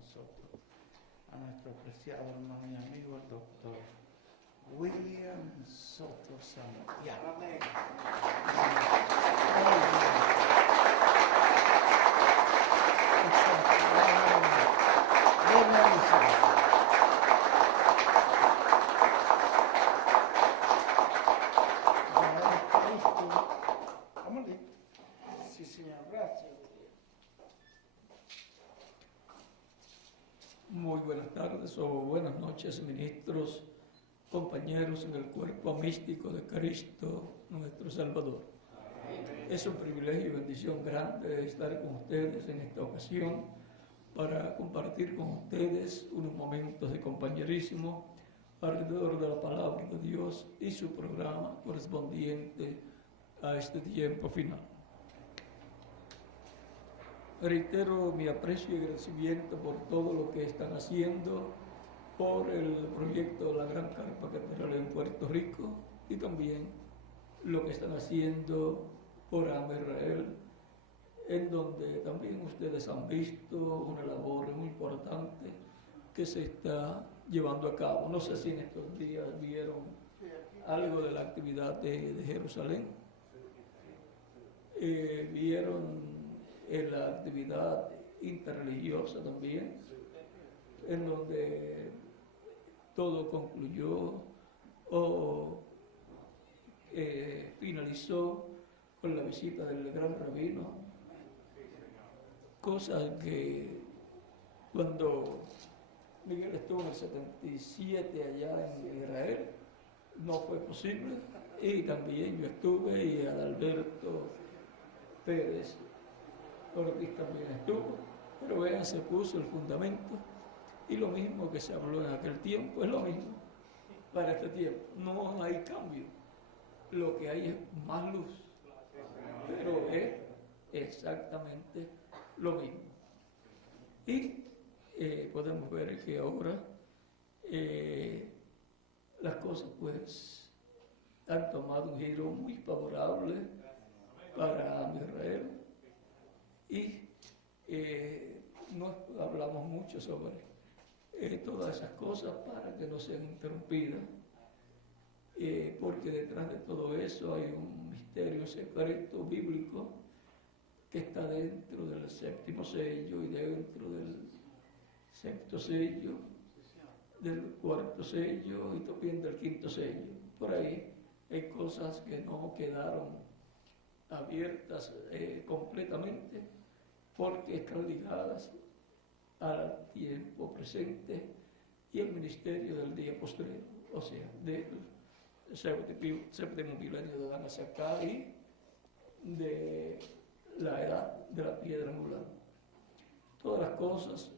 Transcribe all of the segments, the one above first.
nosotros a nuestro apreciado hermano y amigo, el doctor William Soto Santiago. Amén. Sí, señor, gracias. Muy buenas tardes o buenas noches, ministros, compañeros en el cuerpo místico de Cristo, nuestro Salvador. Es un privilegio y bendición grande estar con ustedes en esta ocasión para compartir con ustedes unos momentos de compañerismo alrededor de la palabra de Dios y su programa correspondiente a este tiempo final. Reitero mi aprecio y agradecimiento por todo lo que están haciendo por el proyecto de la Gran Carpa Catedral en Puerto Rico y también lo que están haciendo por Israel, en donde también ustedes han visto una labor muy importante que se está llevando a cabo. No sé si en estos días vieron algo de la actividad de Jerusalén, vieron la actividad interreligiosa también, en donde todo concluyó o finalizó con la visita del gran rabino, cosa que cuando Miguel estuvo en el 77 allá en Israel no fue posible, y también yo estuve y Adalberto Pérez Ortiz también estuvo, pero vean, se puso el fundamento y lo mismo que se habló en aquel tiempo es lo mismo para este tiempo. No hay cambio, lo que hay es más luz, pero es exactamente lo mismo. Y podemos ver que ahora las cosas pues han tomado un giro muy favorable para Israel. Y no hablamos mucho sobre todas esas cosas para que no sean interrumpidas, porque detrás de todo eso hay un misterio secreto bíblico que está dentro del séptimo sello y dentro del sexto sello, del cuarto sello y también del quinto sello. Por ahí hay cosas que no quedaron abiertas completamente, porque están ligadas al tiempo presente y el ministerio del día postrero, o sea, del séptimo milenio de Adán hacia acá y de la edad de la piedra angular. Todas las cosas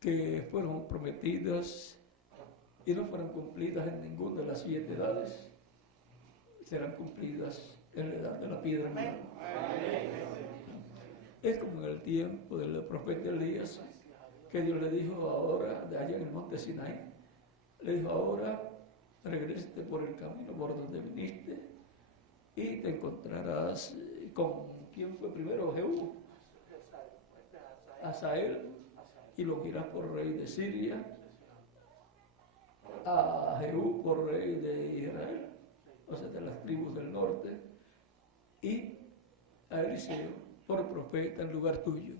que fueron prometidas y no fueron cumplidas en ninguna de las 7 edades serán cumplidas en la edad de la piedra angular. Es como en el tiempo del profeta Elías, que Dios le dijo ahora, de allá en el monte Sinaí, le dijo ahora, regrésate por el camino por donde viniste y te encontrarás con, ¿quién fue primero? Jehú, Hazael, y lo girás por rey de Siria, a Jehú por rey de Israel, o sea, de las tribus del norte, y a Eliseo por profeta en lugar tuyo.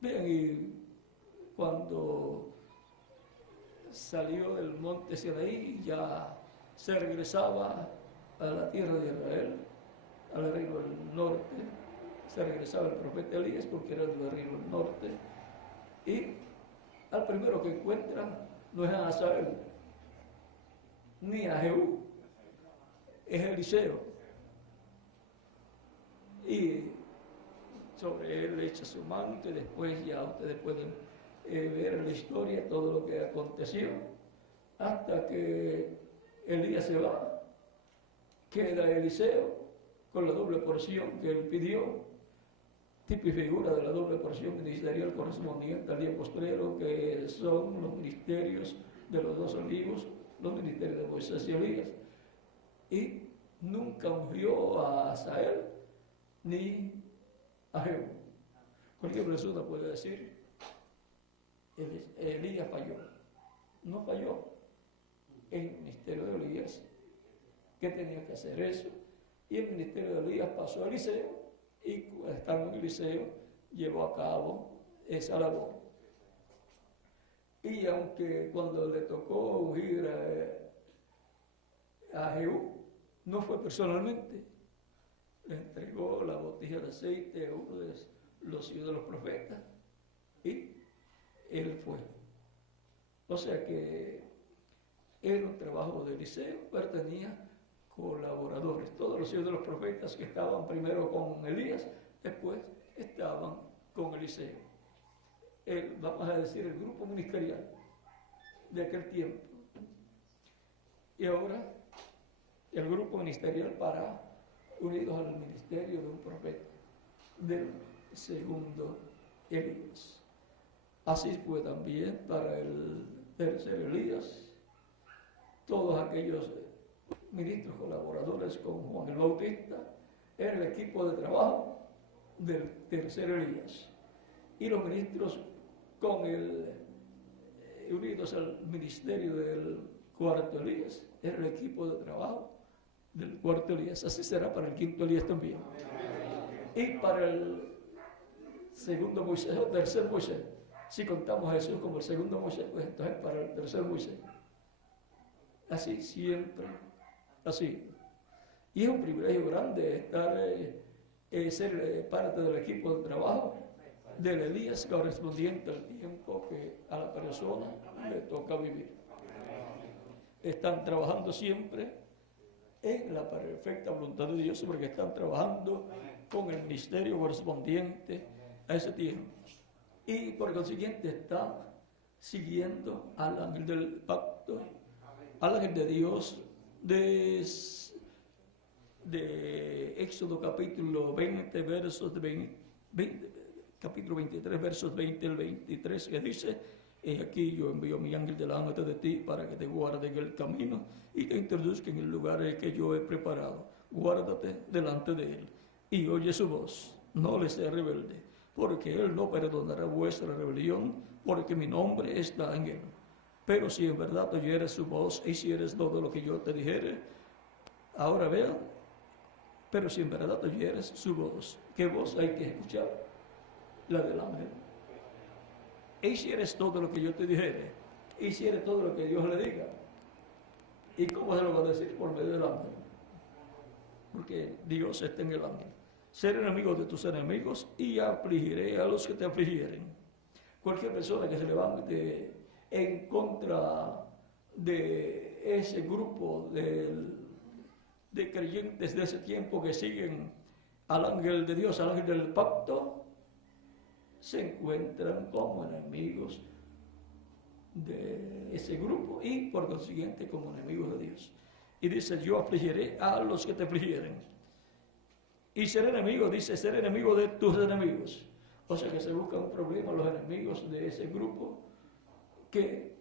Vean, y cuando salió del monte Sinaí, ya se regresaba a la tierra de Israel, al reino del norte, se regresaba el profeta Elías porque era del reino del norte, y al primero que encuentra no es a Hazael ni a Jehú, es Eliseo. Y sobre él echa su manto y después ya ustedes pueden ver en la historia todo lo que aconteció hasta que Elías se va, queda Eliseo con la doble porción que él pidió, tipo y figura de la doble porción ministerial correspondiente al día postrero, que son los ministerios de los 2 olivos, los ministerios de Moisés y Elías. Y nunca ungió a Hazael ni a Jehú. Cualquier persona puede decir, Elías falló. No falló. El ministerio de Elías, que tenía que hacer eso, y el ministerio de Elías pasó a Eliseo, y estando en Eliseo, llevó a cabo esa labor. Y aunque cuando le tocó ungir a Jehú, no fue personalmente, le entregó la botella de aceite a uno de los hijos de los profetas, y él fue. O sea que era un trabajo de Eliseo, pero tenía colaboradores. Todos los hijos de los profetas que estaban primero con Elías, después estaban con Eliseo. Vamos a decir, el grupo ministerial de aquel tiempo. Y ahora, el grupo ministerial unidos al ministerio de un profeta, del segundo Elías. Así fue también para el tercer Elías. Todos aquellos ministros colaboradores con Juan el Bautista era el equipo de trabajo del tercer Elías. Y los ministros unidos al ministerio del cuarto Elías era el equipo de trabajo del cuarto Elías. Así será para el quinto Elías también. Y para el segundo Moisés o tercer Moisés, si contamos a Jesús como el segundo Moisés, pues entonces para el tercer Moisés. Así siempre, así. Y es un privilegio grande ser parte del equipo de trabajo del Elías correspondiente al tiempo que a la persona le toca vivir. Están trabajando siempre en la perfecta voluntad de Dios, porque están trabajando con el ministerio correspondiente a ese tiempo. Y por consiguiente están siguiendo al ángel del pacto, al ángel de Dios de Éxodo capítulo 20, versos 20, capítulo 23, versos 20 al 23, que dice: aquí yo envío mi ángel delante de ti para que te guarde en el camino y te introduzca en el lugar que yo he preparado. Guárdate delante de él y oye su voz, no le seas rebelde, porque él no perdonará vuestra rebelión, porque mi nombre está en él. Pero si en verdad oyeres su voz e hicieres todo lo que yo te dijere, ahora vean, pero si en verdad oyeres su voz, ¿qué voz hay que escuchar? La del ángel. E hicieres todo lo que yo te dijere, hicieres todo lo que Dios le diga. ¿Y cómo se lo va a decir? Por medio del ángel. Porque Dios está en el ángel. Ser enemigo de tus enemigos y afligiré a los que te afligieren. Cualquier persona que se levante en contra de ese grupo de creyentes de ese tiempo que siguen al ángel de Dios, al ángel del pacto, se encuentran como enemigos de ese grupo y por consiguiente como enemigos de Dios. Y dice: yo afligiré a los que te afligieren. Y ser enemigo, dice, ser enemigo de tus enemigos. O sea que se busca un problema los enemigos de ese grupo que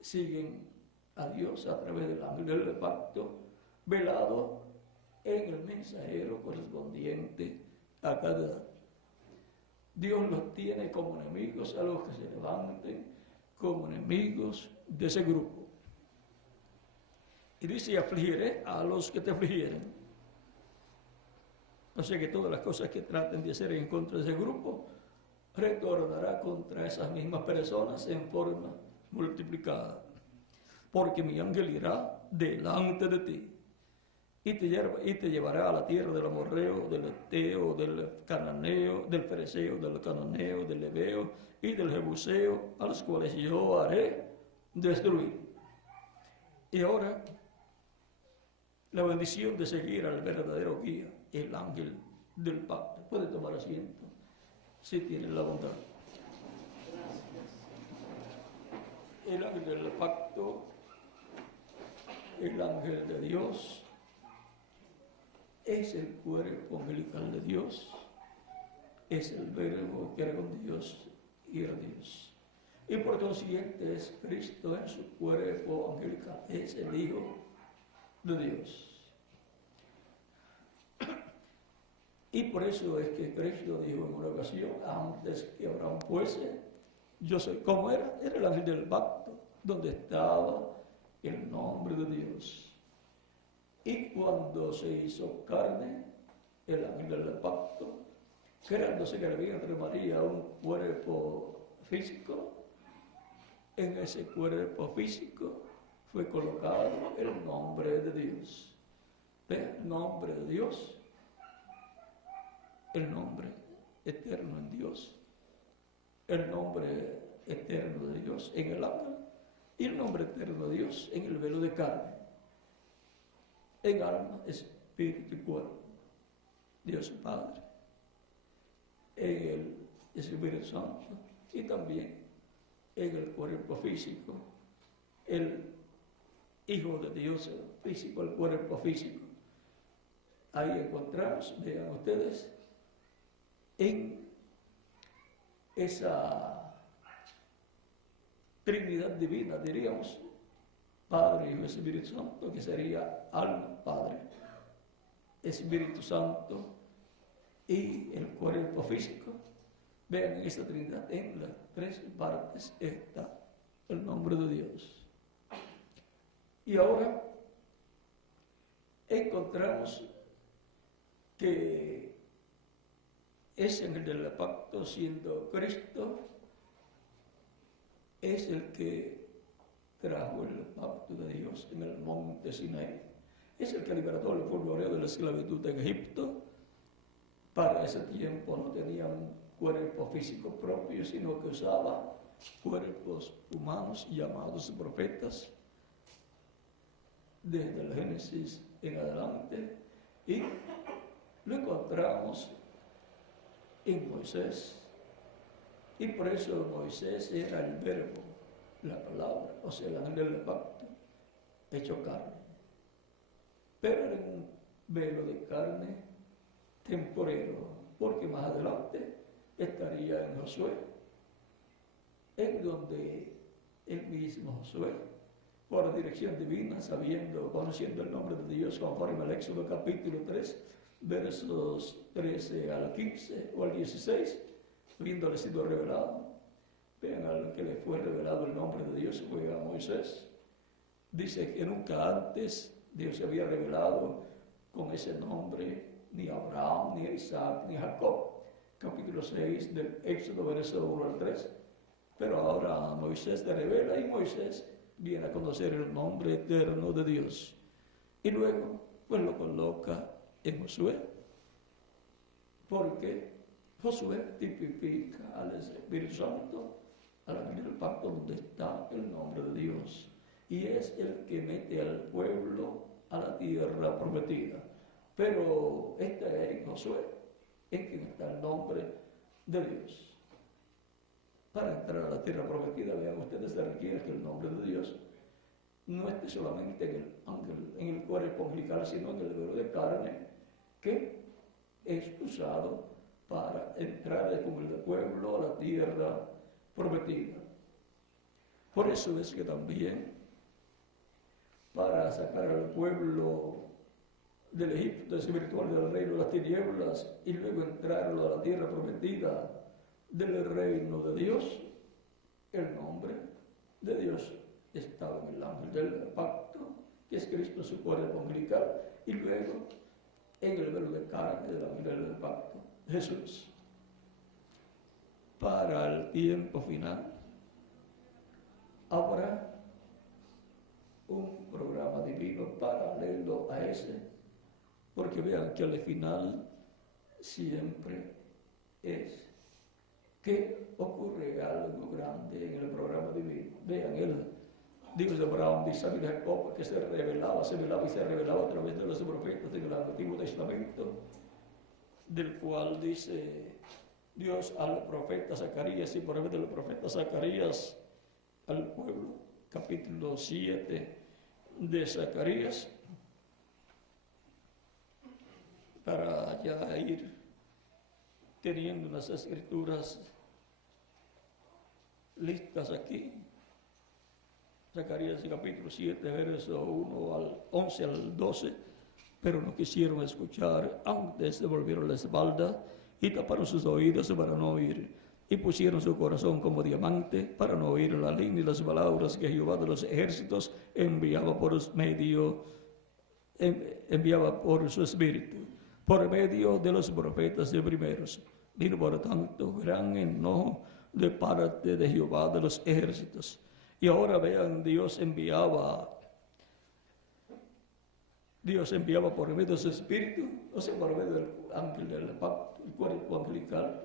siguen a Dios a través del ángel del pacto, velado en el mensajero correspondiente a cada edad. Dios los tiene como enemigos a los que se levanten como enemigos de ese grupo. Y dice: afligiré a los que te afligieren. O sea que todas las cosas que traten de hacer en contra de ese grupo retornará contra esas mismas personas en forma multiplicada. Porque mi ángel irá delante de ti y te llevará a la tierra del amorreo, del eteo, del cananeo, del fereceo, del cananeo, del leveo y del jebuseo, a los cuales yo haré destruir. Y ahora, la bendición de seguir al verdadero guía, el ángel del pacto. Puede tomar asiento si tiene la bondad. El ángel del pacto, el ángel de Dios, es el cuerpo angelical de Dios, es el verbo que era con Dios y era Dios. Y por consiguiente es Cristo en su cuerpo angelical, es el Hijo de Dios. Y por eso es que Cristo dijo en una ocasión, antes que Abraham fuese, yo soy. ¿Cómo era? Era el ángel del pacto, donde estaba el nombre de Dios. Y cuando se hizo carne, el ángel del pacto, creándose que había entre María un cuerpo físico, en ese cuerpo físico fue colocado el nombre de Dios. El nombre de Dios, el nombre eterno en Dios, el nombre eterno de Dios en el ángel y el nombre eterno de Dios en el velo de carne, en alma, espíritu y cuerpo. Dios Padre, en el Espíritu Santo y también en el cuerpo físico, el Hijo de Dios, el físico, el cuerpo físico. Ahí encontramos, vean ustedes, en esa Trinidad divina, diríamos, Padre, Hijo y Espíritu Santo, que sería alma, Padre, Espíritu Santo y el cuerpo físico. Vean en esta Trinidad, en las tres partes está el nombre de Dios. Y ahora encontramos que ese ángel del pacto, siendo Cristo, es el que trajo el pacto de Dios en el monte Sinaí. Es el que libertó al pueblo hebreo de la esclavitud en Egipto. Para ese tiempo no tenían un cuerpo físico propio, sino que usaban cuerpos humanos llamados profetas desde el Génesis en adelante, y lo encontramos en Moisés, y por eso Moisés era el verbo, la palabra, o sea, el ángel del pacto hecho carne, pero era un velo de carne temporero, porque más adelante estaría en Josué, en donde el mismo Josué, por dirección divina, sabiendo, conociendo el nombre de Dios, conforme al Éxodo capítulo 3, versos 13 al 15 o al 16, habiéndole sido revelado, vean al que le fue revelado el nombre de Dios, fue a Moisés. Dice que nunca antes Dios se había revelado con ese nombre, ni a Abraham, ni a Isaac, ni a Jacob. Capítulo 6 del Éxodo, verso 1 al 3. Pero ahora a Moisés le revela, y Moisés viene a conocer el nombre eterno de Dios. Y luego, pues lo coloca en Josué, porque Josué tipifica al Espíritu Santo, al ángel del pacto, donde está el nombre de Dios, y es el que mete al pueblo a la tierra prometida. Pero este es Josué, en quien está el nombre de Dios. Para entrar a la tierra prometida, vean ustedes, se requiere que el nombre de Dios no esté solamente en el ángel, en el cuerpo angelical, sino en el velo de carne, que es usado para entrar con el pueblo a la tierra prometida. Por eso es que también, para sacar al pueblo del Egipto espiritual, del reino de las tinieblas, y luego entrarlo a la tierra prometida del reino de Dios, el nombre de Dios estaba en el ángel del pacto, que es Cristo, su cuerpo angelical, y luego en el velo de carne del ángel del pacto, Jesús. Para el tiempo final habrá un programa divino paralelo a ese, porque vean que al final siempre es que ocurre algo grande en el programa divino. Vean, el Dios de Abraham, de Isaac y de Jacob, que se revelaba y se revelaba a través de los profetas en el Antiguo Testamento, del cual dice Dios al profeta Zacarías, y por medio del profeta Zacarías al pueblo, capítulo 7 de Zacarías, para ya ir teniendo unas escrituras listas aquí. Zacarías capítulo 7, verso 1 al 11 al 12, pero no quisieron escuchar. Antes se volvieron la espalda y taparon sus oídos para no oír, y pusieron su corazón como diamante para no oír la ley ni las palabras que Jehová de los ejércitos enviaba por su espíritu, por medio de los profetas de primeros. Vino por tanto gran enojo de parte de Jehová de los ejércitos. Y ahora vean, Dios enviaba por medio de su espíritu, o sea, por medio del ángel del pacto, el cuerpo angelical,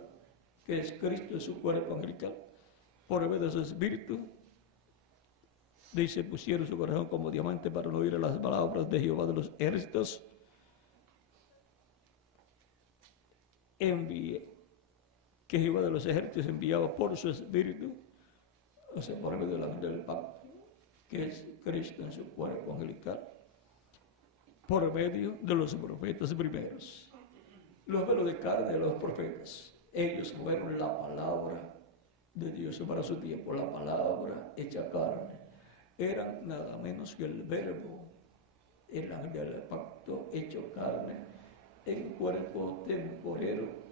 que es Cristo, es su cuerpo angelical, por medio de su espíritu. Dice, pusieron su corazón como diamante para no oír las palabras de Jehová de los ejércitos. Que Jehová de los ejércitos enviaba por su espíritu, o sea, por medio del ángel del pacto, que es Cristo en su cuerpo angelical, por medio de los profetas primeros. Los velos de carne de los profetas, ellos fueron la palabra de Dios para su tiempo, la palabra hecha carne. Eran nada menos que el verbo, el ángel del pacto hecho carne, en cuerpo temporero,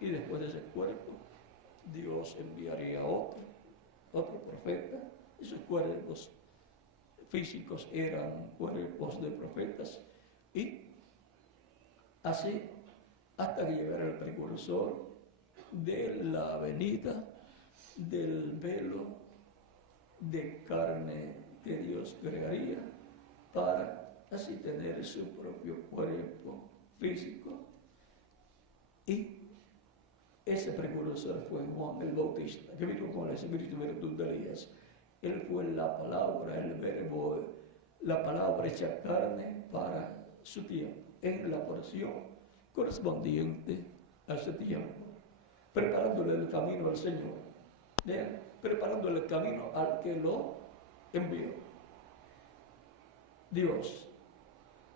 y después de ese cuerpo Dios enviaría otro profeta. Esos cuerpos físicos eran cuerpos de profetas, y así hasta que llegara el precursor de la venida del velo de carne que Dios crearía para así tener su propio cuerpo físico. Y ese precursor fue Juan el Bautista, que vino con el espíritu y virtud de Elías. Él fue la palabra, el verbo, la palabra hecha carne para su tiempo, en la porción correspondiente a ese tiempo, preparándole el camino al Señor. Vean, preparándole el camino al que lo envió. Dios,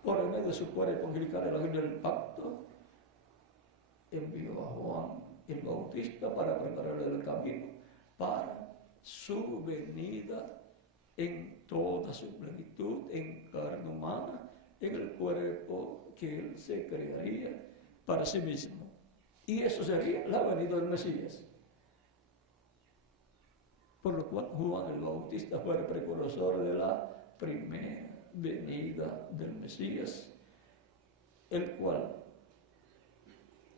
por el medio de su cuerpo angelical, el ángel del pacto, envió a Juan el Bautista para prepararle el camino para su venida en toda su plenitud, en carne humana, en el cuerpo que él se crearía para sí mismo. Y eso sería la venida del Mesías. Por lo cual Juan el Bautista fue el precursor de la primera venida del Mesías, el cual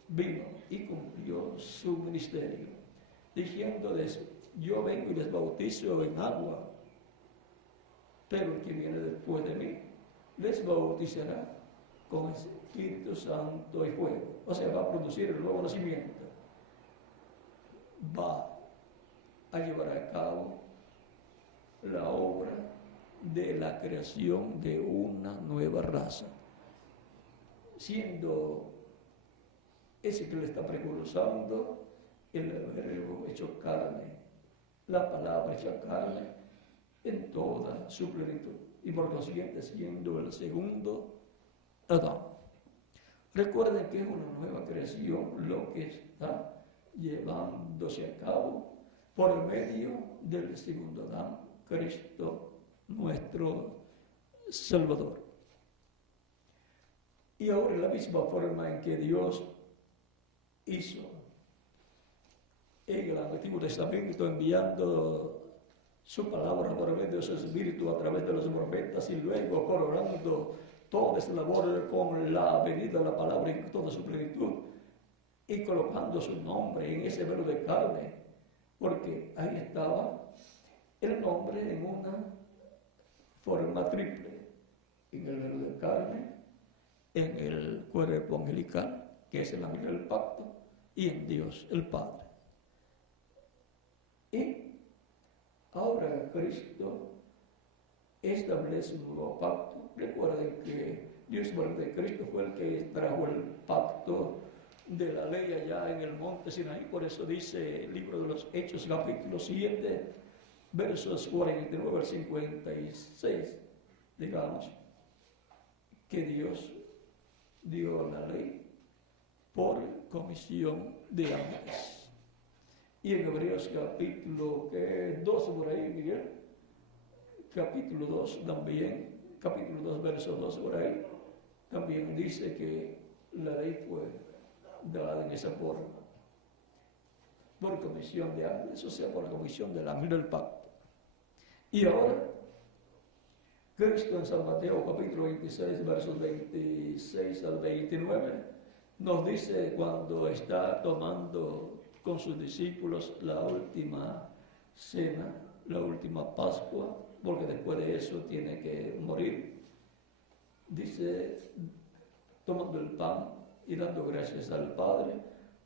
vino y cumplió su ministerio, diciéndoles: yo vengo y les bautizo en agua, pero el que viene después de mí les bautizará con Espíritu Santo y fuego. O sea, va a producir el nuevo nacimiento, va a llevar a cabo la obra de la creación de una nueva raza, siendo ese que le está precursando el verbo hecho carne, la palabra hecha carne en toda su plenitud, y por consiguiente siendo el segundo Adán. Recuerden que es una nueva creación lo que está llevándose a cabo por medio del segundo Adán, Cristo nuestro Salvador. Y ahora, la misma forma en que Dios hizo en el Antiguo Testamento, enviando su palabra por medio de su espíritu a través de los profetas, y luego coronando toda esta labor con la venida de la palabra en toda su plenitud, y colocando su nombre en ese velo de carne, porque ahí estaba el nombre en una forma triple: en el velo de carne, en el cuerpo angelical, que es el ángel del pacto, y en Dios el Padre. Y ahora Cristo establece un nuevo pacto. Recuerden que Dios, por medio de Cristo, fue el que trajo el pacto de la ley allá en el monte Sinaí. Por eso dice el libro de los Hechos, capítulo 7, versos 49 al 56, digamos, que Dios dio la ley por comisión de ángeles. Y en Hebreos capítulo 2, por ahí, Miguel, capítulo 2 también, capítulo 2, verso 2, por ahí, también dice que la ley fue dada en esa forma, por comisión de ángeles, o sea, por la comisión del ángel del pacto. Y ahora, Cristo en San Mateo capítulo 26, versos 26 al 29, nos dice cuando está tomando con sus discípulos la última cena, la última Pascua, porque después de eso tiene que morir. Dice, tomando el pan y dando gracias al Padre,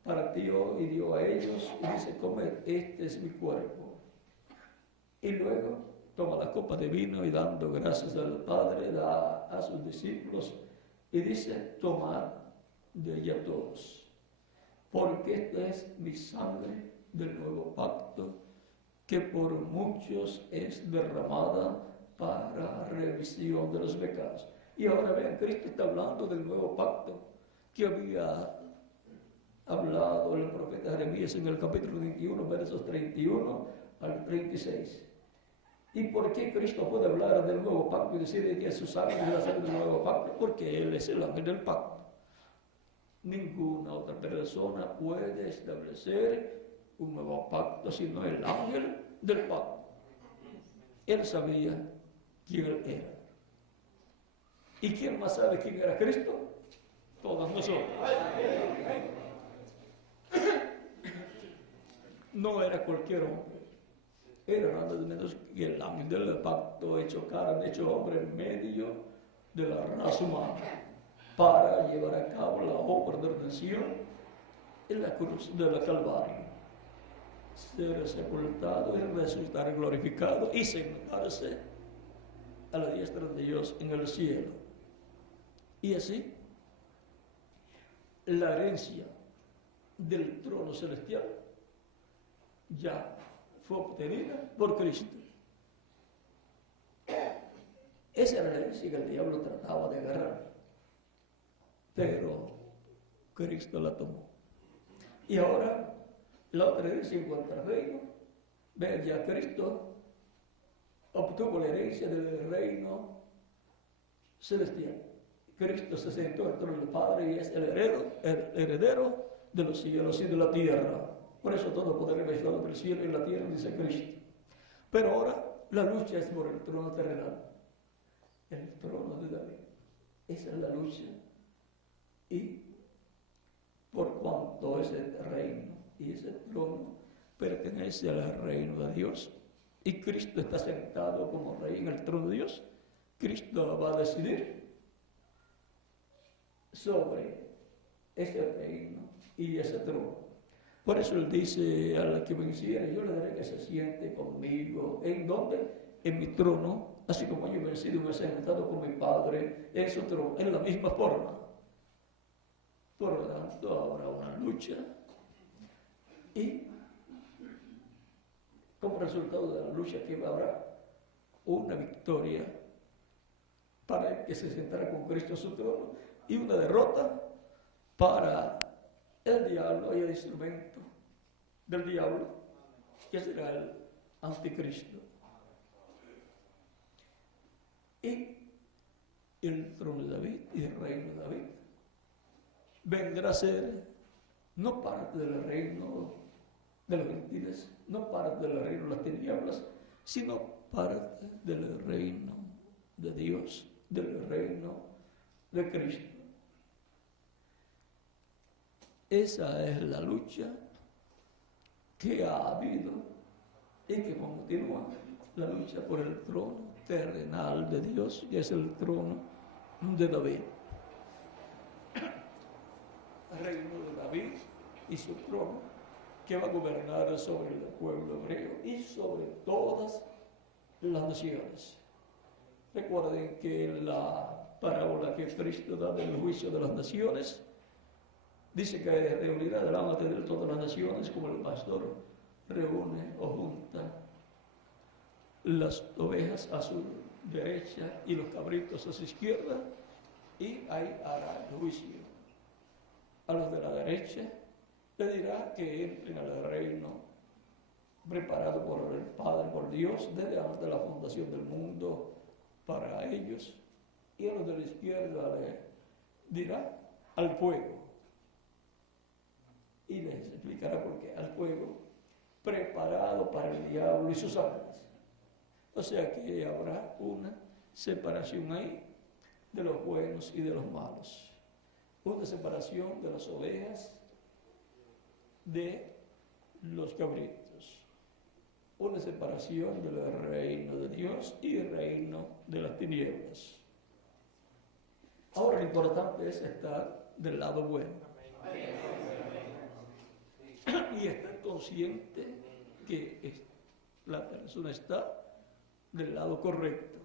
partió y dio a ellos y dice, comed, este es mi cuerpo. Y luego toma la copa de vino y dando gracias al Padre, da a sus discípulos y dice, tomad de ella todos, porque esta es mi sangre del nuevo pacto, que por muchos es derramada para remisión de los pecados. Y ahora vean, Cristo está hablando del nuevo pacto que había hablado el profeta Jeremías en el capítulo 21, versos 31 al 36. ¿Y por qué Cristo puede hablar del nuevo pacto y decir que su sangre es la sangre del nuevo pacto? Porque Él es el ángel del pacto. Ninguna otra persona puede establecer un nuevo pacto sino el ángel del pacto. Él sabía quién Él era. ¿Y quién más sabe quién era Cristo? Todos nosotros. No era cualquier hombre. Era nada menos que el ángel del pacto hecho carne, hecho hombre en medio de la raza humana, para llevar a cabo la obra de redención en la cruz de la Calvario, ser sepultado y resucitar glorificado y sentarse a la diestra de Dios en el cielo. Y así, la herencia del trono celestial ya fue obtenida por Cristo. Esa era la herencia que el diablo trataba de agarrar, pero Cristo la tomó. Y ahora la otra herencia en cuanto al reino, vean, ya Cristo obtuvo la herencia del reino celestial. Cristo se sentó al trono del Padre y es el heredero de los cielos y de la tierra. Por eso todo poder es dado del cielo y la tierra, dice Cristo. Pero ahora la lucha es por el trono terrenal, el trono de David. Esa es la lucha. Y por cuanto ese reino y ese trono pertenece al reino de Dios, y Cristo está sentado como rey en el trono de Dios, Cristo va a decidir sobre ese reino y ese trono. Por eso Él dice al que venciere, yo le daré que se siente conmigo. ¿En dónde? En mi trono, así como yo he vencido y me he sentado con mi Padre en su trono, en la misma forma. Por lo tanto, habrá una lucha y como resultado de la lucha que habrá una victoria para el que se sentará con Cristo en su trono y una derrota para el diablo y el instrumento del diablo, que será el anticristo. Y el trono de David y el reino de David vendrá a ser no parte del reino de los gentiles, no parte del reino de las tinieblas, sino parte del reino de Dios, del reino de Cristo. Esa es la lucha que ha habido y que continúa, la lucha por el trono terrenal de Dios, que es el trono de David. El reino de David y su trono, que va a gobernar sobre el pueblo hebreo y sobre todas las naciones. Recuerden que la parábola que Cristo da del juicio de las naciones dice que reunirá delante de todas las naciones como el pastor reúne o junta las ovejas a su derecha y los cabritos a su izquierda, y ahí hará el juicio. A los de la derecha le dirá que entren al reino preparado por el Padre, por Dios, desde antes de la fundación del mundo para ellos, y a los de la izquierda dirá al fuego. Y les explicará por qué. Al fuego preparado para el diablo y sus ángeles. O sea que habrá una separación ahí de los buenos y de los malos. Una separación de las ovejas de los cabritos. Una separación del reino de Dios y el reino de las tinieblas. Ahora lo importante es estar del lado bueno. Y estar consciente que la persona está del lado correcto.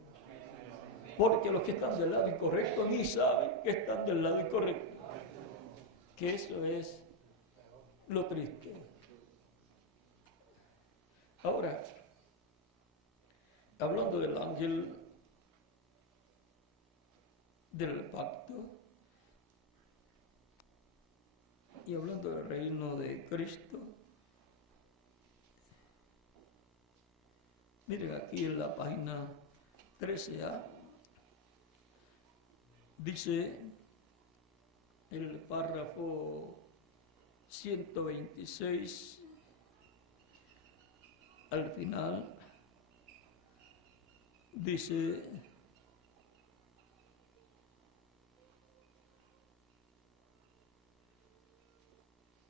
Porque los que están del lado incorrecto ni saben que están del lado incorrecto. Que eso es lo triste. Ahora, hablando del ángel del pacto y hablando del reino de Cristo, miren aquí en la página 13A, dice el párrafo 126 al final, dice: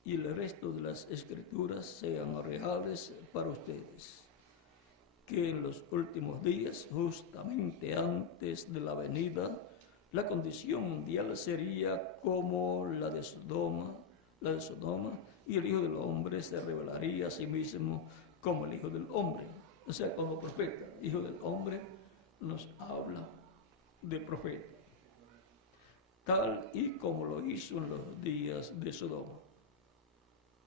y el resto de las escrituras sean reales para ustedes, que en los últimos días, justamente antes de la venida, la condición mundial sería como la de Sodoma, y el Hijo del Hombre se revelaría a sí mismo como el Hijo del Hombre. O sea, como profeta. Hijo del Hombre nos habla de profeta, tal y como lo hizo en los días de Sodoma.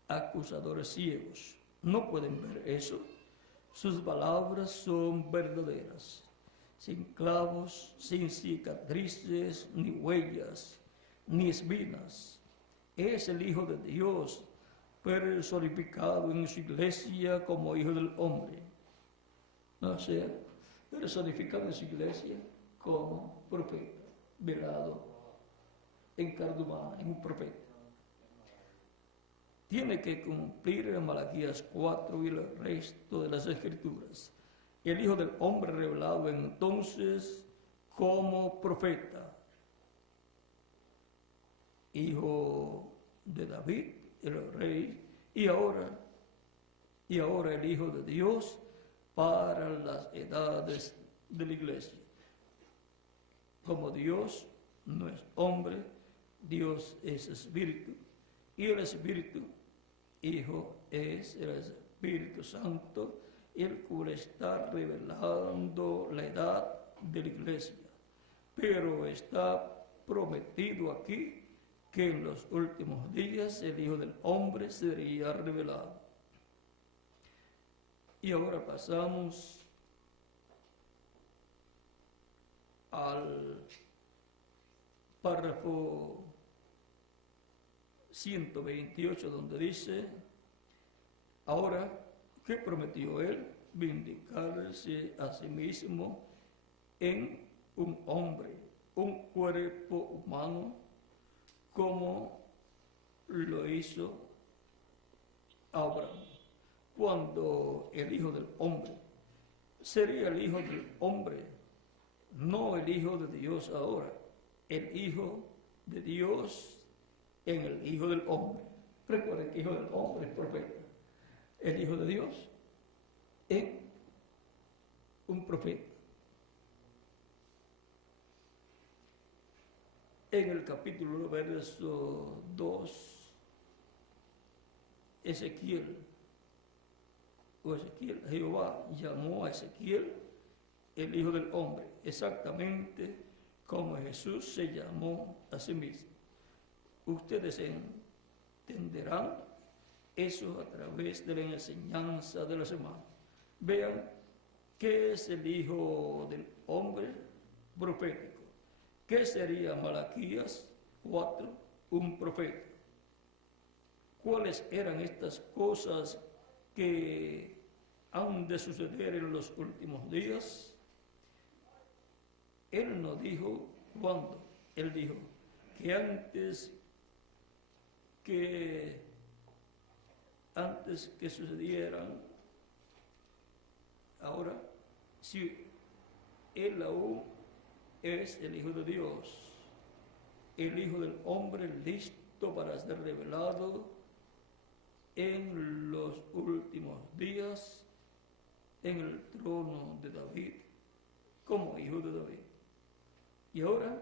Acusadores ciegos no pueden ver eso. Sus palabras son verdaderas, sin clavos, sin cicatrices, ni huellas, ni espinas. Es el Hijo de Dios, personificado en su iglesia como Hijo del Hombre. O sea, personificado en su iglesia como profeta, velado en carne humana, en un profeta. Tiene que cumplir en Malaquías 4 y el resto de las escrituras. El Hijo del Hombre revelado entonces como profeta, hijo de David, el rey, y ahora el Hijo de Dios para las edades de la iglesia. Como Dios no es hombre, Dios es espíritu, y el espíritu Hijo es el Espíritu Santo, el cual está revelando la edad de la iglesia. Pero está prometido aquí que en los últimos días el Hijo del Hombre sería revelado. Y ahora pasamos al párrafo 128, donde dice: ahora, ¿qué prometió él? Vindicarse a sí mismo en un hombre, un cuerpo humano, como lo hizo Abraham. Cuando el Hijo del Hombre sería el Hijo del Hombre, no el Hijo de Dios ahora, el Hijo de Dios en el Hijo del Hombre. Recuerden que Hijo del Hombre es profeta. El Hijo de Dios en un profeta. En el capítulo verso 2, Jehová llamó a Ezequiel el Hijo del Hombre, exactamente como Jesús se llamó a sí mismo. Ustedes entenderán eso a través de la enseñanza de la semana. Vean qué es el Hijo del Hombre profético. ¿Qué sería Malaquías 4? Un profeta. ¿Cuáles eran estas cosas que han de suceder en los últimos días? Él no dijo cuándo. Él dijo que antes que sucedieran, ahora, si Él aún es el Hijo de Dios, el Hijo del Hombre listo para ser revelado en los últimos días en el trono de David, como Hijo de David. Y ahora,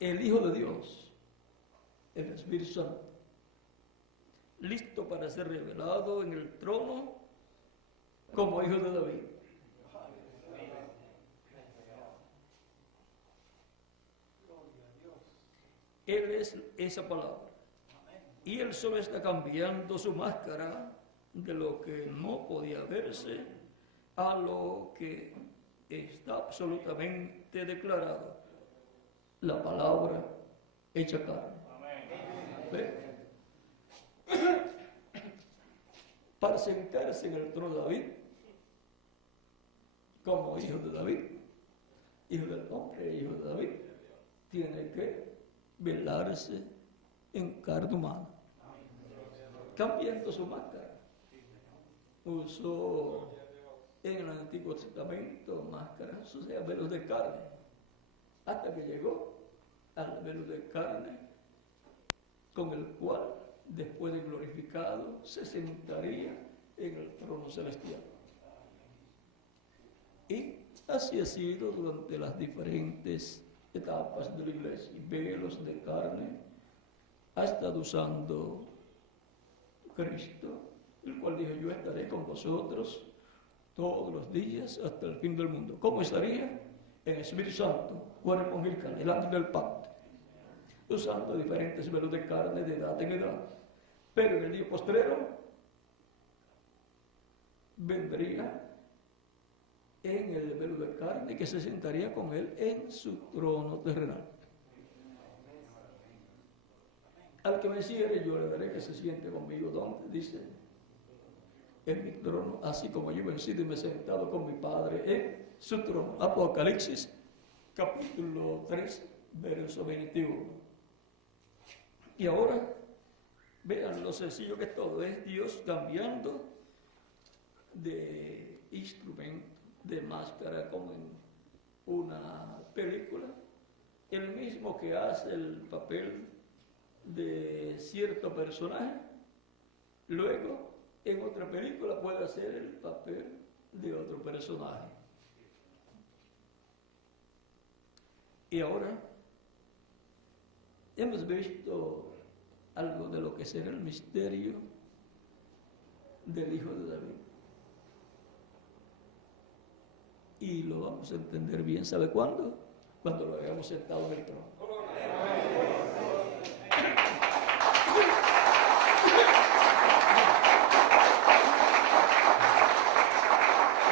el Hijo de Dios, el Espíritu Santo, listo para ser revelado en el trono como Hijo de David. Él es esa palabra. Y Él solo está cambiando su máscara de lo que no podía verse a lo que está absolutamente declarado. La palabra hecha carne. ¿Ve? Para sentarse en el trono de David, como hijo de David, hijo del hombre, hijo de David, tiene que velarse en carne humana, cambiando su máscara. Usó en el Antiguo Testamento máscaras, o sea, velos de carne, hasta que llegó al velo de carne, con el cual, después de glorificado, se sentaría en el trono celestial. Y así ha sido durante las diferentes etapas de la iglesia. Velos de carne ha estado usando Cristo, el cual dijo: yo estaré con vosotros todos los días hasta el fin del mundo. ¿Cómo estaría? En Espíritu Santo, cuerpo angelical, el ángel del pacto, usando diferentes velos de carne de edad en edad. Pero en el día postrero vendría en el velo de carne, que se sentaría con él en su trono terrenal. Al que me siguiere yo le daré que se siente conmigo. ¿Dónde? Dice: en mi trono, así como yo he vencido y me he sentado con mi Padre en su trono. Apocalipsis, capítulo 3, verso 21. Y ahora, vean lo sencillo que es todo. Es Dios cambiando de instrumento, de máscara, como en una película. El mismo que hace el papel de cierto personaje, luego en otra película puede hacer el papel de otro personaje. Y ahora hemos visto algo de lo que será el misterio del Hijo de David. Y lo vamos a entender bien, ¿sabe cuándo? Cuando lo hayamos sentado en el trono.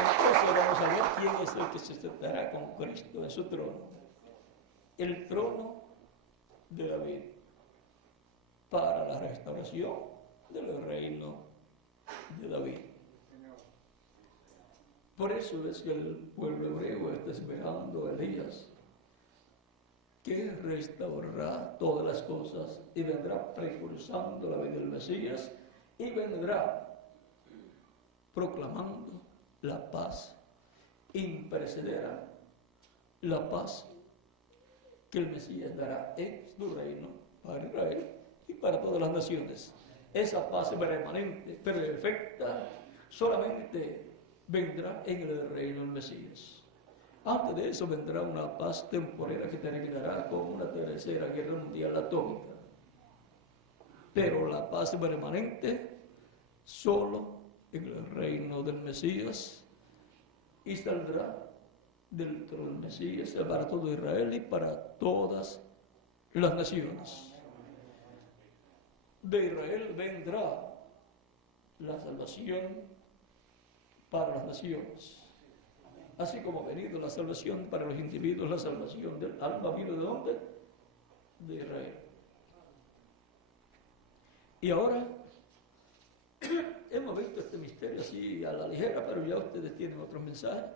Entonces vamos a ver quién es el que se sentará con Cristo en su trono. El trono de David, para la restauración del reino de David. Por eso es que el pueblo hebreo está esperando a Elías, que restaurará todas las cosas y vendrá precursando la vida del Mesías y vendrá proclamando la paz imperecedera, la paz que el Mesías dará en su reino para Israel y para todas las naciones. Esa paz permanente, perfecta, solamente vendrá en el reino del Mesías. Antes de eso vendrá una paz temporera que terminará con una tercera guerra mundial atómica. Pero la paz permanente solo en el reino del Mesías, y saldrá del trono del Mesías para todo Israel y para todas las naciones. De Israel vendrá la salvación para las naciones. Así como ha venido la salvación para los individuos, la salvación del alma vino ¿de dónde? De Israel. Y ahora hemos visto este misterio así a la ligera, pero ya ustedes tienen otros mensajes,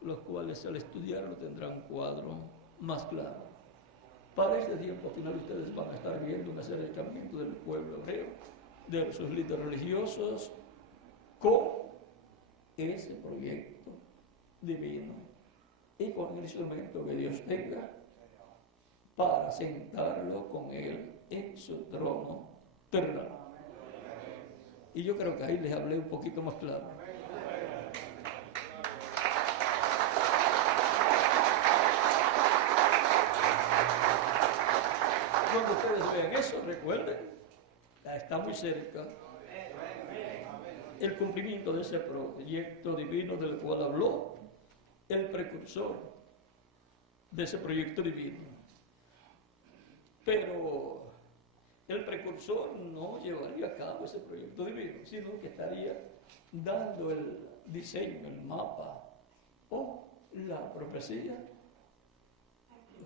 los cuales al estudiarlo tendrán un cuadro más clara. Para este tiempo final ustedes van a estar viendo un acercamiento del pueblo hebreo, de sus líderes religiosos, con ese proyecto divino y con el instrumento que Dios tenga para sentarlo con Él en su trono terrenal. Y yo creo que ahí les hablé un poquito más claro. Cuando ustedes vean eso, recuerden, está muy cerca el cumplimiento de ese proyecto divino del cual habló el precursor de ese proyecto divino. Pero el precursor no llevaría a cabo ese proyecto divino, sino que estaría dando el diseño, el mapa o la profecía,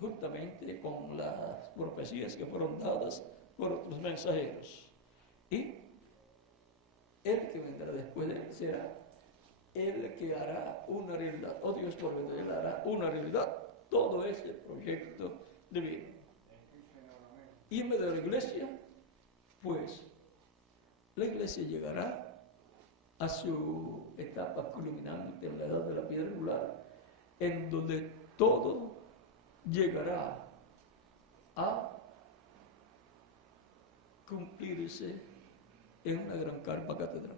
juntamente con las profecías que fueron dadas por otros mensajeros. Y el que vendrá después de él será el que hará una realidad, o Dios por medio de él hará una realidad, todo ese proyecto divino. Y en medio de la iglesia, pues, la iglesia llegará a su etapa culminante en la edad de la piedra angular, en donde todo llegará a cumplirse en una gran carpa catedral.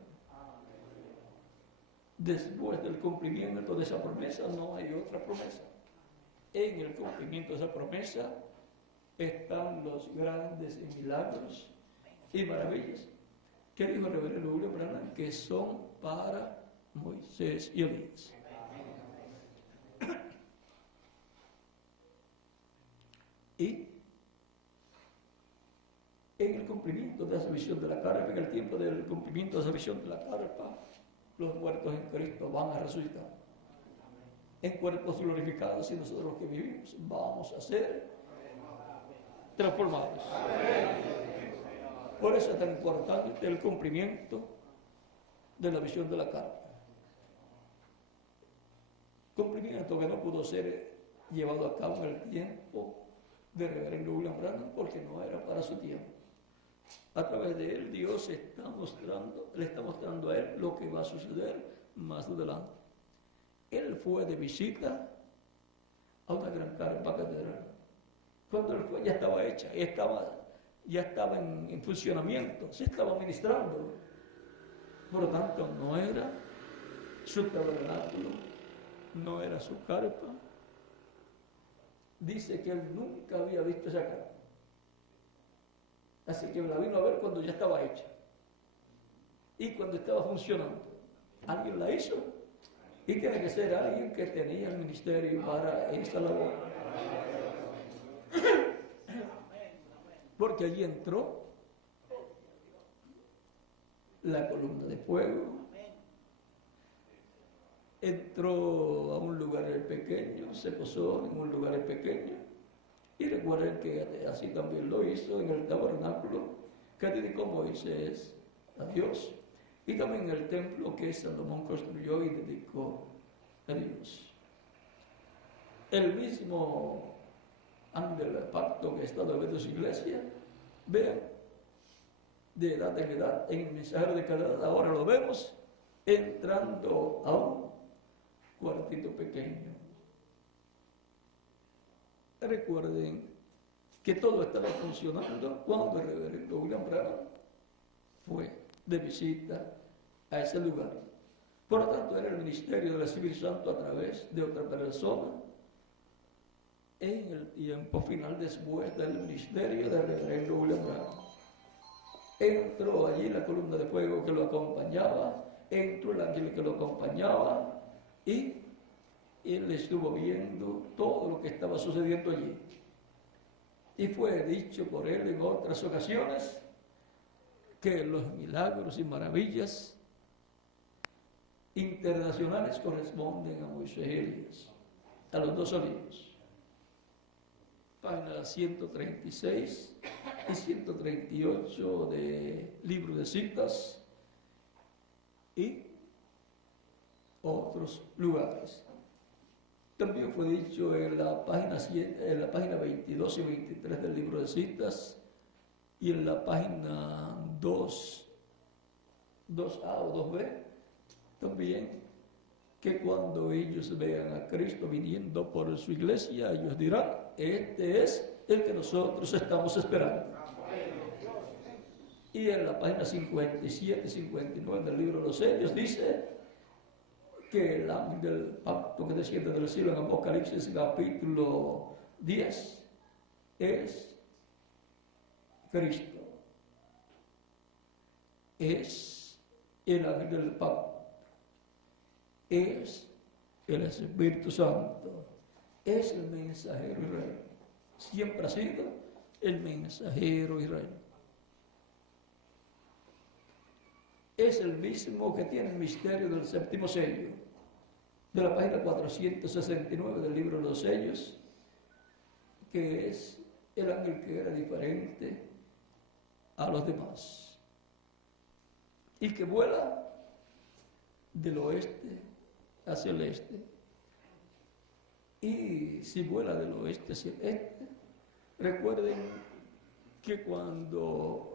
Después del cumplimiento de esa promesa no hay otra promesa. En el cumplimiento de esa promesa están los grandes milagros y maravillas que dijo el reverendo William Branham que son para Moisés y Elías. Y en el cumplimiento de esa visión de la carpa, en el tiempo del cumplimiento de esa visión de la carpa, los muertos en Cristo van a resucitar en cuerpos glorificados y nosotros los que vivimos vamos a ser transformados. Por eso es tan importante el cumplimiento de la visión de la carpa. Cumplimiento que no pudo ser llevado a cabo en el tiempo de reverendo William Branham porque no era para su tiempo. A través de él Dios le está mostrando a él lo que va a suceder más adelante. Él fue de visita a una gran carpa catedral. Cuando él fue ya estaba hecha, ya estaba en funcionamiento, se estaba ministrando. Por lo tanto, no era su tabernáculo, no era su carpa. Dice que él nunca había visto esa carpa. Así que la vino a ver cuando ya estaba hecha y cuando estaba funcionando. Alguien la hizo y tiene que ser alguien que tenía el ministerio para esa labor. Porque allí entró la columna de fuego, entró a un lugar pequeño, se posó en un lugar pequeño. Y recuerden que así también lo hizo en el tabernáculo que dedicó Moisés a Dios y también en el templo que Salomón construyó y dedicó a Dios. El mismo ángel del pacto que está a través de su iglesia, vean, de edad en edad, en el mensajero de cada edad, ahora lo vemos entrando a un cuartito pequeño. Recuerden que todo estaba funcionando cuando el reverendo William Branham fue de visita a ese lugar. Por lo tanto, era el ministerio del Espíritu Santo a través de otra persona en el tiempo final después del ministerio del reverendo William Branham. Entró allí la columna de fuego que lo acompañaba, entró el ángel que lo acompañaba y él estuvo viendo todo lo que estaba sucediendo allí. Y fue dicho por él en otras ocasiones que los milagros y maravillas internacionales corresponden a Moisés y Elías, a los dos olivos. Páginas 136 y 138 de libro de citas y otros lugares. También fue dicho en la página 22 y 23 del libro de citas y en la página 2A o 2B también, que cuando ellos vean a Cristo viniendo por su iglesia, ellos dirán: este es el que nosotros estamos esperando. Y en la página 57 y 59 del libro de los sellos dice que el ángel del pacto que desciende del cielo en Apocalipsis capítulo 10 es Cristo. Es el ángel del pacto. Es el Espíritu Santo. Es el mensajero Israel. Siempre ha sido el mensajero Israel. Es el mismo que tiene el misterio del séptimo sello, de la página 469 del libro de los sellos, que es el ángel que era diferente a los demás y que vuela del oeste hacia el este. Y si vuela del oeste hacia el este, recuerden que cuando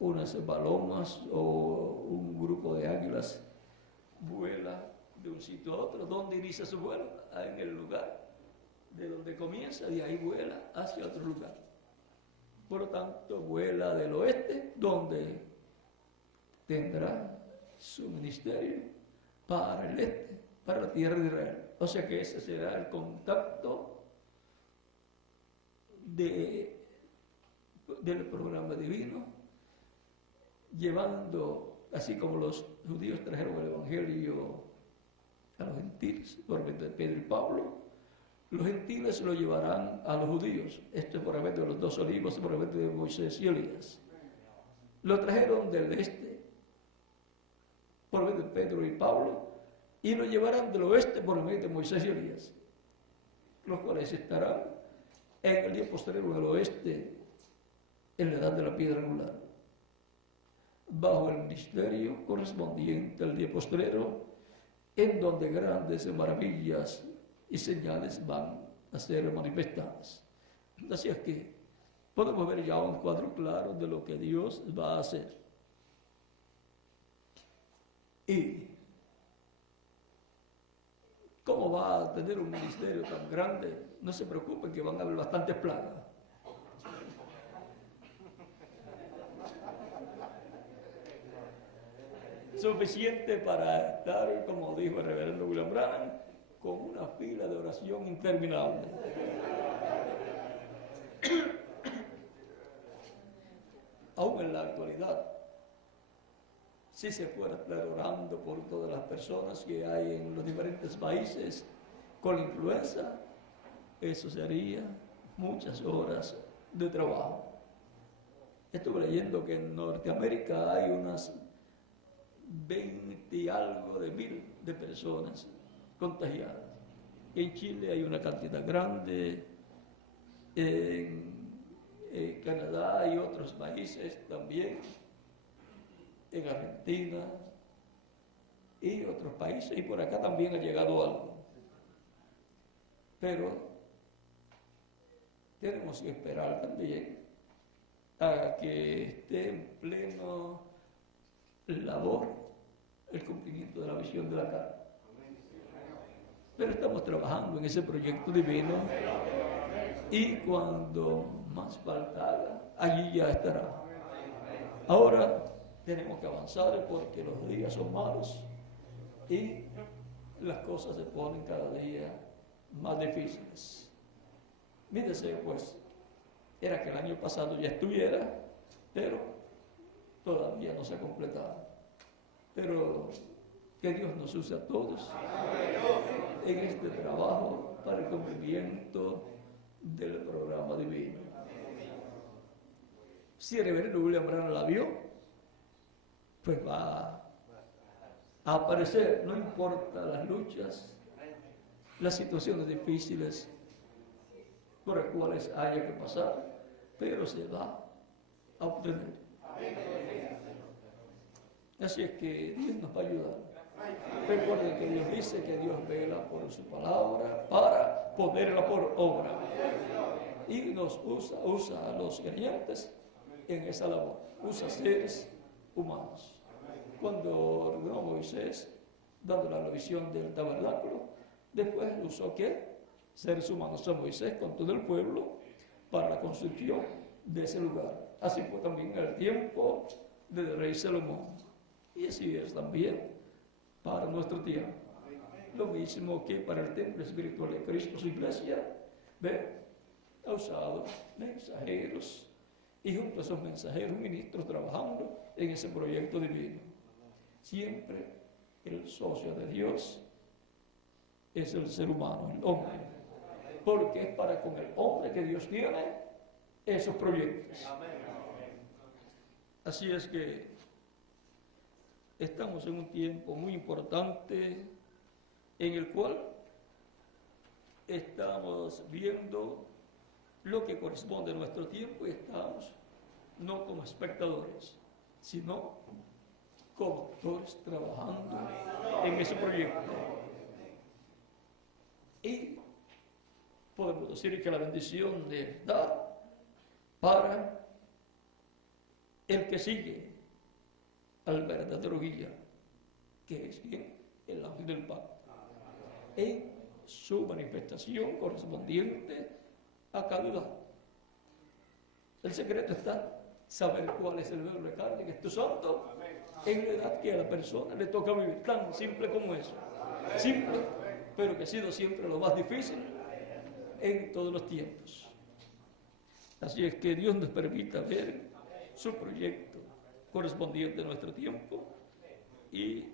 unas palomas o un grupo de águilas vuela de un sitio a otro, ¿dónde inicia su vuelo? En el lugar de donde comienza, de ahí vuela hacia otro lugar. Por lo tanto, vuela del oeste, donde tendrá su ministerio, para el este, para la tierra de Israel. O sea que ese será el contacto del programa divino, llevando, así como los judíos trajeron el evangelio a los gentiles por medio de Pedro y Pablo, los gentiles lo llevarán a los judíos. Esto es por medio de los dos olivos, por medio de Moisés y Elías. Lo trajeron del este por medio de Pedro y Pablo, y lo llevarán del oeste por medio de Moisés y Elías, los cuales estarán en el día posterior del oeste, en la edad de la piedra angular, bajo el ministerio correspondiente al día postrero, en donde grandes maravillas y señales van a ser manifestadas. Así es que podemos ver ya un cuadro claro de lo que Dios va a hacer. Y cómo va a tener un ministerio tan grande, no se preocupen que van a haber bastantes plagas. Suficiente para estar, como dijo el reverendo William Branham, con una fila de oración interminable. Aún en la actualidad, si se fuera a estar orando por todas las personas que hay en los diferentes países con la influenza, eso sería muchas horas de trabajo. Estuve leyendo que en Norteamérica hay unas 20 y algo de mil de personas contagiadas. En Chile hay una cantidad grande, en Canadá y otros países también, en Argentina y otros países, y por acá también ha llegado algo. Pero tenemos que esperar también a que esté en pleno labor el cumplimiento de la visión de la carne. Pero estamos trabajando en ese proyecto divino, y cuando más falta haga, allí ya estará. Ahora tenemos que avanzar porque los días son malos y las cosas se ponen cada día más difíciles. Mi deseo, pues, era que el año pasado ya estuviera, pero todavía no se ha completado. Pero que Dios nos use a todos en este trabajo para el cumplimiento del programa divino. Si el reverendo William Branham la vio, pues va a aparecer, no importa las luchas, las situaciones difíciles por las cuales haya que pasar, pero se va a obtener. Así es que Dios nos va a ayudar. Recuerden que Dios dice que Dios vela por su palabra para ponerla por obra. Y nos usa a los creyentes en esa labor. Usa seres humanos. Cuando ordenó a Moisés, dándole la visión del tabernáculo, después usó ¿qué? Seres humanos a Moisés con todo el pueblo para la construcción de ese lugar. Así fue también en el tiempo del rey Salomón. Y así es también para nuestro tiempo. Lo mismo que para el templo espiritual de Cristo, su iglesia, ha usado mensajeros y junto a esos mensajeros ministros trabajando en ese proyecto divino. Siempre el socio de Dios es el ser humano, el hombre, porque es para con el hombre que Dios tiene esos proyectos. Así es que estamos en un tiempo muy importante en el cual estamos viendo lo que corresponde a nuestro tiempo y estamos no como espectadores, sino como actores trabajando en ese proyecto. Y podemos decir que la bendición de dar para el que sigue al verdadero guía, que es quien, el ángel del pacto, en su manifestación correspondiente a cada edad. El secreto está saber cuál es el velo de carne que es tu santo en la edad que a la persona le toca vivir, tan simple como eso, simple, pero que ha sido siempre lo más difícil en todos los tiempos. Así es que Dios nos permita ver su proyecto correspondiente a nuestro tiempo y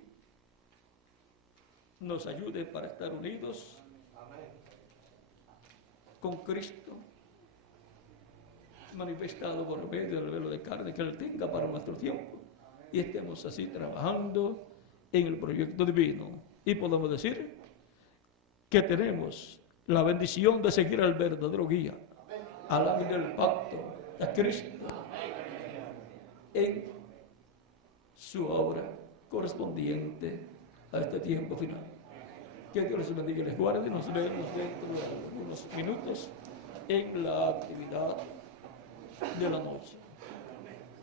nos ayude para estar unidos con Cristo, manifestado por medio del velo de carne que Él tenga para nuestro tiempo, y estemos así trabajando en el proyecto divino. Y podemos decir que tenemos la bendición de seguir al verdadero guía, al ángel del pacto, a Cristo, en su obra correspondiente a este tiempo final. Que Dios les bendiga y les guarde. Nos vemos dentro de algunos minutos en la actividad de la noche.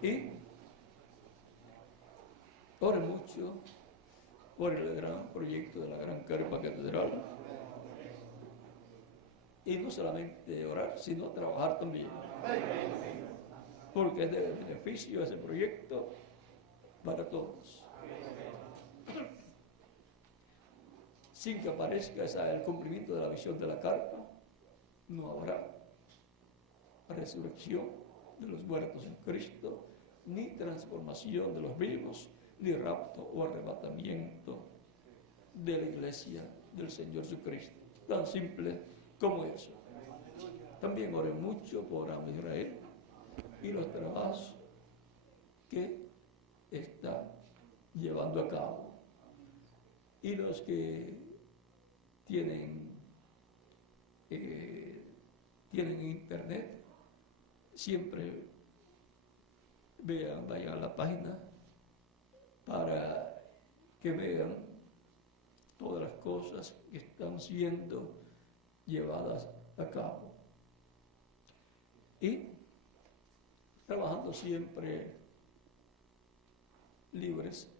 Y ore mucho por el gran proyecto de la Gran Carpa Catedral. Y no solamente orar, sino trabajar también. Porque es de beneficio ese proyecto para todos. Sin que aparezca el cumplimiento de la visión de la carpa, no habrá resurrección de los muertos en Cristo, ni transformación de los vivos, ni rapto o arrebatamiento de la iglesia del Señor Jesucristo. Tan simple como eso. También oré mucho por Israel y los trabajos que está llevando a cabo. Y los que tienen internet, siempre vayan a la página para que vean todas las cosas que están siendo llevadas a cabo. Y trabajando siempre libres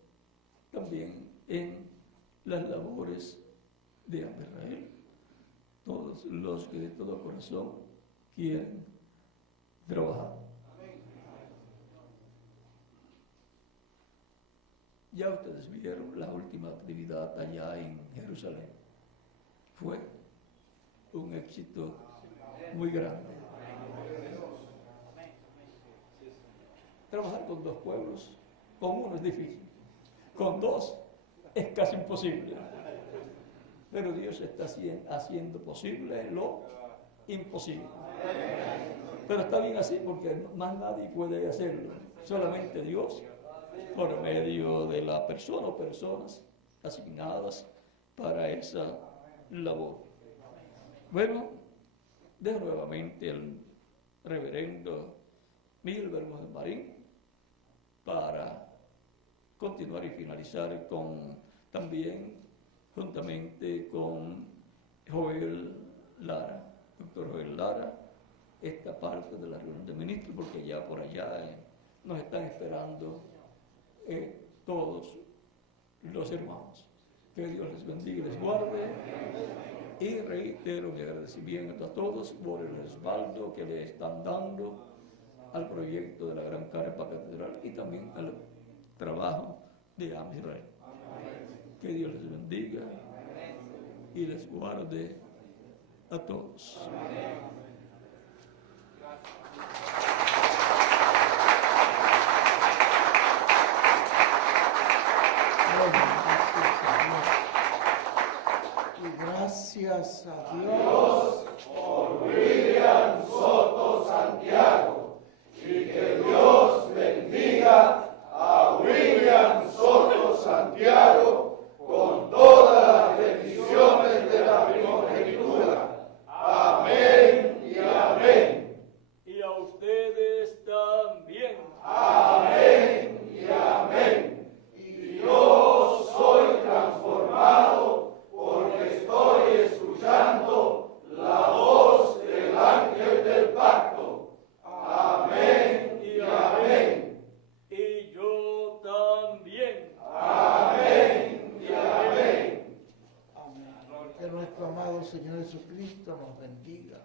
también en las labores de Israel, todos los que de todo corazón quieren trabajar. Ya ustedes vieron la última actividad allá en Jerusalén. Fue un éxito muy grande. Trabajar con dos pueblos, con uno es difícil, con dos es casi imposible. Pero Dios está haciendo posible lo imposible. Pero está bien así porque más nadie puede hacerlo. Solamente Dios, por medio de la persona o personas asignadas para esa labor. Bueno, de nuevamente el reverendo Miguel Bermúdez Marín para continuar y finalizar con también juntamente con Joel Lara, doctor Joel Lara, esta parte de la reunión de ministros, porque ya por allá nos están esperando todos los hermanos. Que Dios les bendiga y les guarde. Y reitero mi agradecimiento a todos por el respaldo que le están dando al proyecto de la Gran Carpa Catedral y también al trabajo de Am Israel. Que Dios les bendiga y les guarde a todos. Gracias a Dios por William Soto Santiago y que Dios bendiga a William Soto Santiago con todas las bendiciones de la primogenitura. Amén y amén. Y a ustedes también. Amén y amén. Y yo soy transformado porque estoy escuchando la voz del ángel del pacto. Amén y amén. Y yo también. Amén y amén. Amén. Que nuestro amado Señor Jesucristo nos bendiga